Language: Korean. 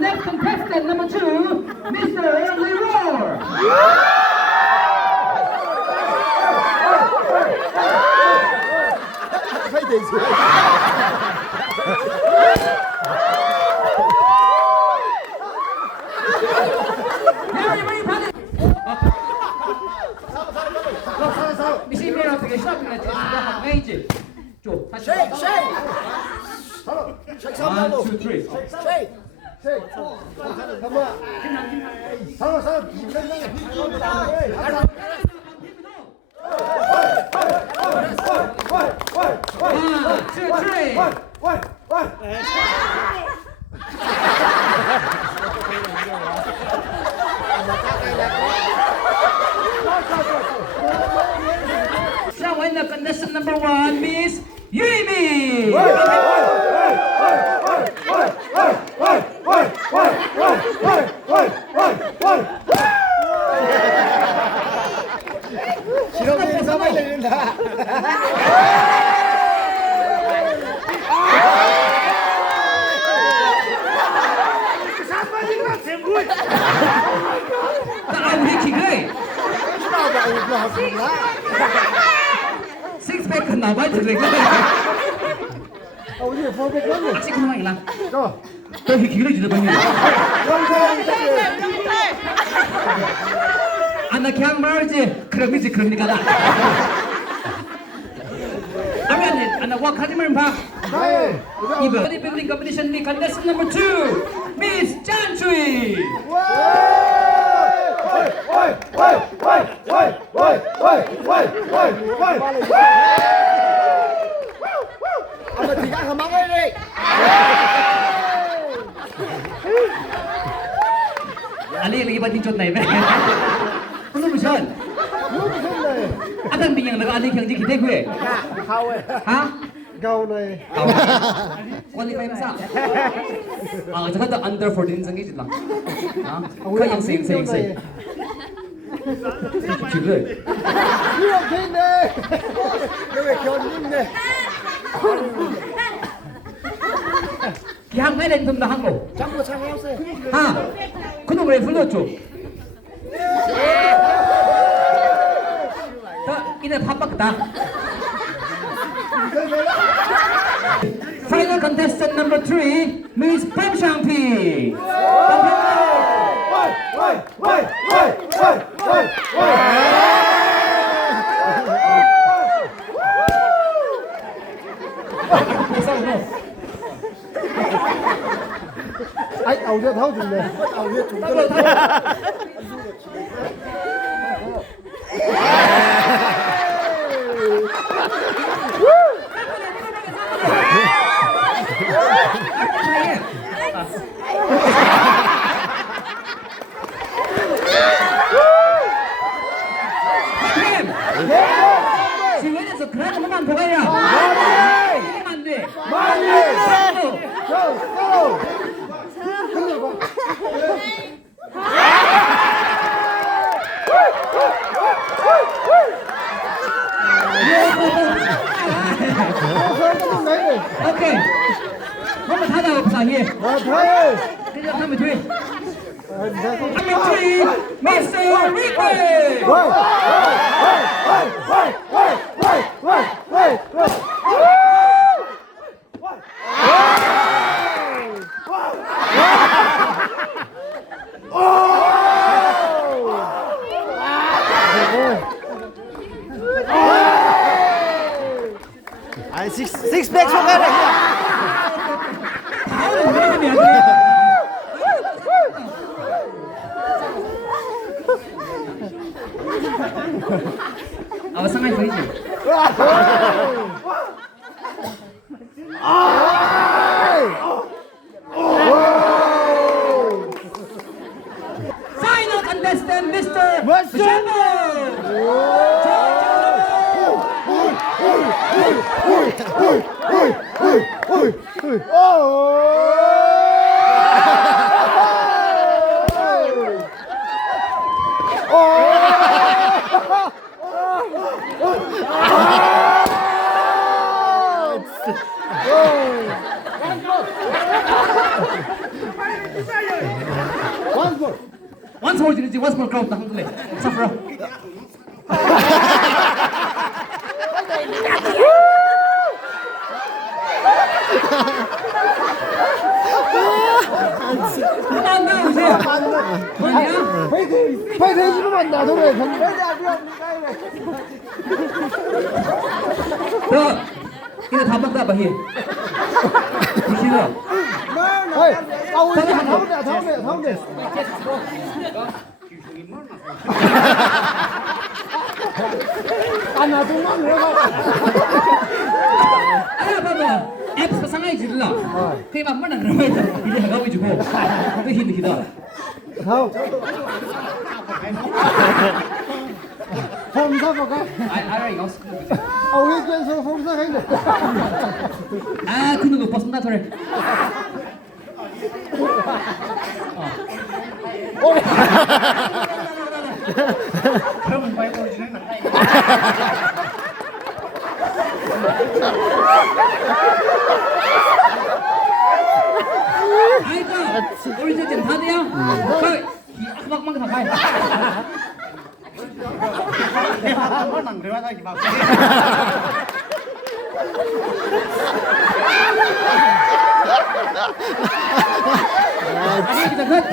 Next contestant number 2, Mr. Leroy. 미시미랑 되게 시합이네. 웨이지. 줘. 다시. One, two, three. One, two, three. So when the contestant number 1, Miss Yumi. 실험에 삼아야 된다. 우리 기그이. 식스팩 나와야 되는 거. 우리 포백했네. 아직 그만 이라. 저. 또 기그이 주는 거냐? 아나 그냥 말지. 그럼 이제 그럽니까 나. 아면 아나 와 가지면 봐. 나의 이번 bodybuilding competition 미 contestant number 2, Miss Chantui. 아마 네가 가망을 해. Ali lagi batin chot này vậy? Không được sơn. Anh đang bình là Ali khang gì kia quê? Khâu ơi. Hả? Gâu này. Qualify mà sao? Chắc là under 14 sang cái gì là? Hả? Cái yang sing. Chịu rồi. Nhiều thế này. Cái này kiều nhìn này. Yang hay lên thùng hang ngủ. Chẳng có sang heo xe. Hả? Cái nó về 불렀죠. 이제 바빴다. Final contestant number 3, Miss Peng Shangpi. Anh ẩu cho thấu chừng này. Ẩu cho chúng tôi. 지원에서 그런 것만 더 가야. 안 돼. 오케이. 한번 닫아 봅시다. 예. 한번 뒤. 한번 뒤. 미스터 리베. 아니 식스팩 소가래. 상당히 보이지? 원볼. 원스몰 지르지 원스몰 그라운드 한글래. 사프라. 안 나오세요. 뭐냐? 파이팅! 파이팅 해주면 나도 왜 경기? 너 이거 다 먹다 봐 히. 이시가. 아이, 다운돼. 아, 나도만 내가. 아, 봐봐. 앱 상하이 지르라. 그게 막 뭐나 그러면 이제 가고 있고. 그 힘이다. 다음. 폼사가. 알아 이거. 아, 위에서 폼사가 있네. 아, 그 누구 벗은다 소리. 그러면 빨리 보여주는 거. 아이고, 우리 이제 다 돼요? 그, 막막 다 가요. 한번안 그래가지고 막. 아니, 기다 끝.